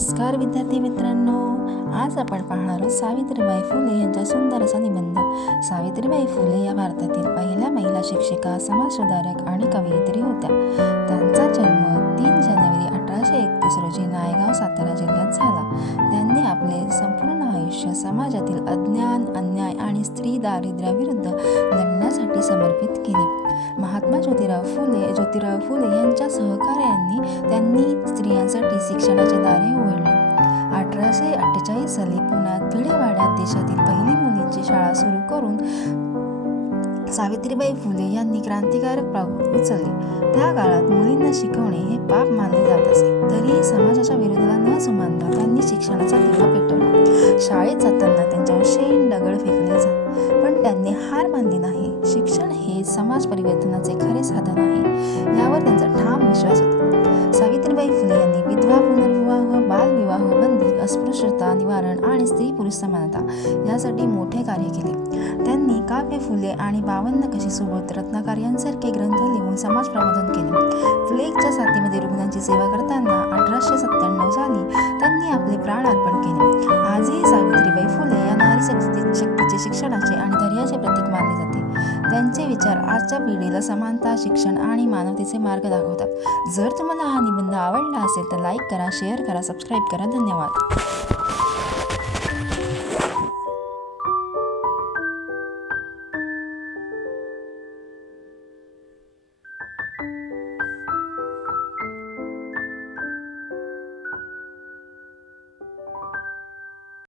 नमस्कार विद्यार्थी मित्रांनो, आज आपण पाहणार आहोत सावित्रीबाई फुले यांचा सुंदर असा निबंध। सावित्रीबाई फुले या भारतातील पहिल्या महिला शिक्षिका, समाजसुधारक आणि कवयित्री होत्या। त्यांचा जन्म 3 जानेवारी 1831 रोजी नायगाव, सातारा जिल्ह्यात झाला। त्यांनी आपले संपूर्ण आयुष्य समाजातील अज्ञान, अन्याय आणि स्त्री दारिद्र्याविरुद्ध लढण्यासाठी समर्पित केले। महात्मा ज्योतिराव फुले यांच्या सहकार्यांनी त्यांनी स्त्रियांसाठी शिक्षणाचे दारे उघडले। 1848 साली पुण्यात भिडेवाड्यात देशातील पहिली मुलींची शाळा सुरू करून सावित्रीबाई फुले यांनी क्रांतिकारक पाऊल उचलले। त्या काळात मुलींना शिकवणे हे पाप मानले जात असे, तरीही समाजाच्या विरोधाला न जुमानता त्यांनी शिक्षणाचा दिवा पेटवला। शाळेत जाताना त्यांच्यावर शेण दगड फेकले जात, पण त्यांनी हार मानली नाही। शिक्षण हे समाज परिवर्तनाचे खरे साधन आहे, यावर त्यांचा ठाम विश्वास होता। सावित्रीबाई फुले यांनी विधवा पुनर्विवाह, बालविवाह बंदी, अस्पृश्यता निवारण आणि स्त्री पुरुष समानता यासाठी मोठे कार्य केले। त्यांनी काव्य फुले आणि 52 कशी सोबत रत्नाकर यांसारखे ग्रंथ लिहून समाज प्रबोधन केले। प्लेगच्या साथीमध्ये रुग्णांची सेवा करताना 1897 साली त्यांनी आपले प्राण अर्पण केले। आजही सावित्रीबाई फुले या नारी शक्तीचे, शिक्षणाचे आणि धैर्याचे प्रतीक मानले जाते। त्यांचे विचार आजच्या पिढीला समानता, शिक्षण आणि मानवतेचे मार्ग दाखवतात। जर तुम्हाला हा निबंध आवडला असेल तर लाईक करा, शेअर करा, सबस्क्राईब करा। धन्यवाद।